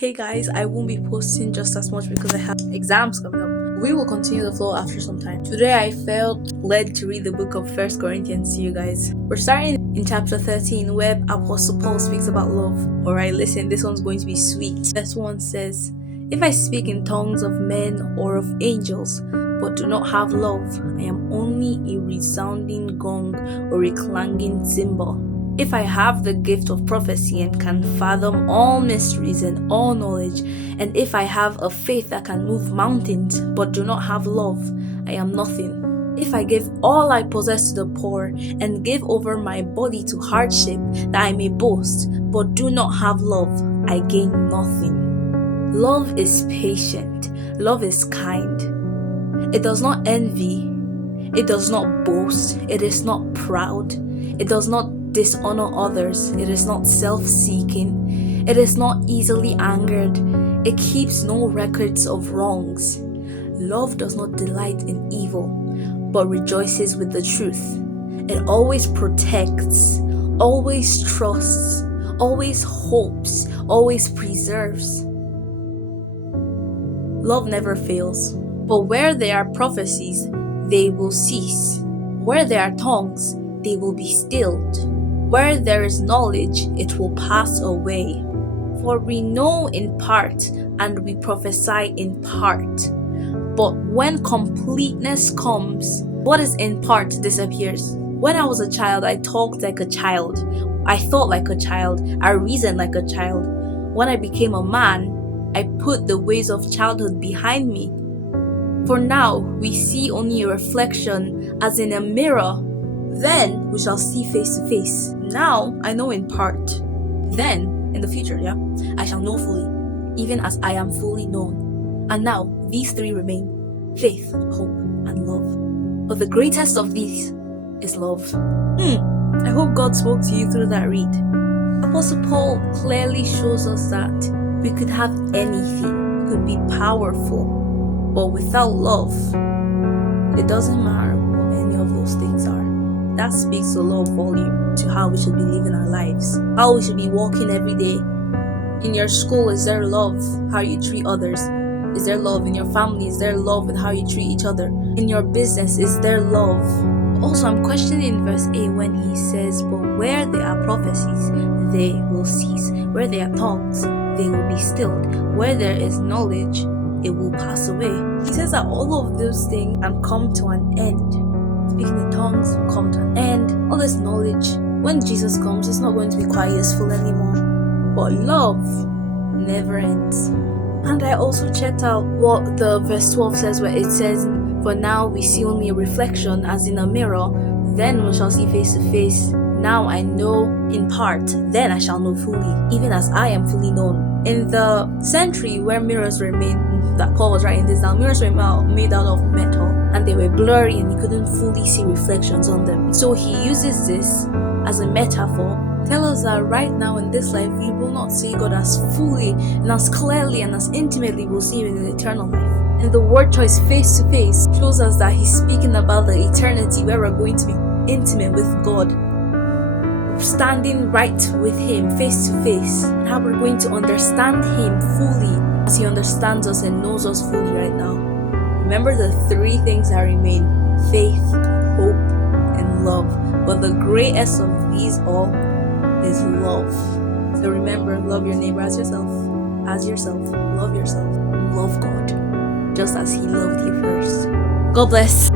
Hey guys, I won't be posting just as much because I have exams coming up. We will continue the flow after some time. Today I felt led to read the book of First Corinthians to you guys. We're starting in chapter 13 where Apostle Paul speaks about love. Alright, listen, this one's going to be sweet. Verse 1 says, "If I speak in tongues of men or of angels, but do not have love, I am only a resounding gong or a clanging cymbal. If I have the gift of prophecy and can fathom all mysteries and all knowledge, and if I have a faith that can move mountains but do not have love, I am nothing. If I give all I possess to the poor and give over my body to hardship that I may boast, but do not have love, I gain nothing. Love is patient. Love is kind. It does not envy. It does not boast. It is not proud. It does not dishonor others. It is not self-seeking. It is not easily angered. It keeps no records of wrongs. Love does not delight in evil, but rejoices with the truth. It always protects, always trusts, always hopes, always preserves. Love never fails. But where there are prophecies, they will cease. Where there are tongues, they will be stilled. Where there is knowledge, it will pass away. For we know in part, and we prophesy in part. But when completeness comes, what is in part disappears. When I was a child, I talked like a child. I thought like a child. I reasoned like a child. When I became a man, I put the ways of childhood behind me. For now, we see only a reflection as in a mirror. Then we shall see face to face. Now I know in part. Then, in the future, I shall know fully, even as I am fully known. And now these three remain: faith, hope, and love. But the greatest of these is love. I hope God spoke to you through that read. Apostle Paul clearly shows us that we could have anything, we could be powerful, but without love, it doesn't matter what any of those things are. That speaks a lot of volume to how we should be living our lives, how we should be walking every day. In your school, is there love? How you treat others? Is there love? In your family, is there love in how you treat each other? In your business, is there love? Also, I'm questioning verse 8 when he says, "But where there are prophecies, they will cease. Where there are tongues, they will be stilled. Where there is knowledge, it will pass away." He says that all of those things can come to an end. Speaking in tongues will come to an end. All this knowledge, when Jesus comes, it's not going to be quite useful anymore. But love never ends. And I also checked out what the verse 12 says, where it says, "For now we see only a reflection as in a mirror, then we shall see face to face. Now I know in part, then I shall know fully, even as I am fully known." In the century where mirrors were made, that Paul was writing this down, mirrors were made out of metal, and they were blurry and you couldn't fully see reflections on them. So he uses this as a metaphor, tell us that right now in this life we will not see God as fully and as clearly and as intimately we'll see him in the eternal life. And the word choice face to face shows us that he's speaking about the eternity where we're going to be intimate with God, standing right with him face to face, and how we're going to understand him fully as he understands us and knows us fully right now. Remember the three things that remain: faith, hope, and love. But the greatest of these all is love. So remember, love your neighbor as yourself. As yourself, love yourself. Love God, just as he loved you first. God bless.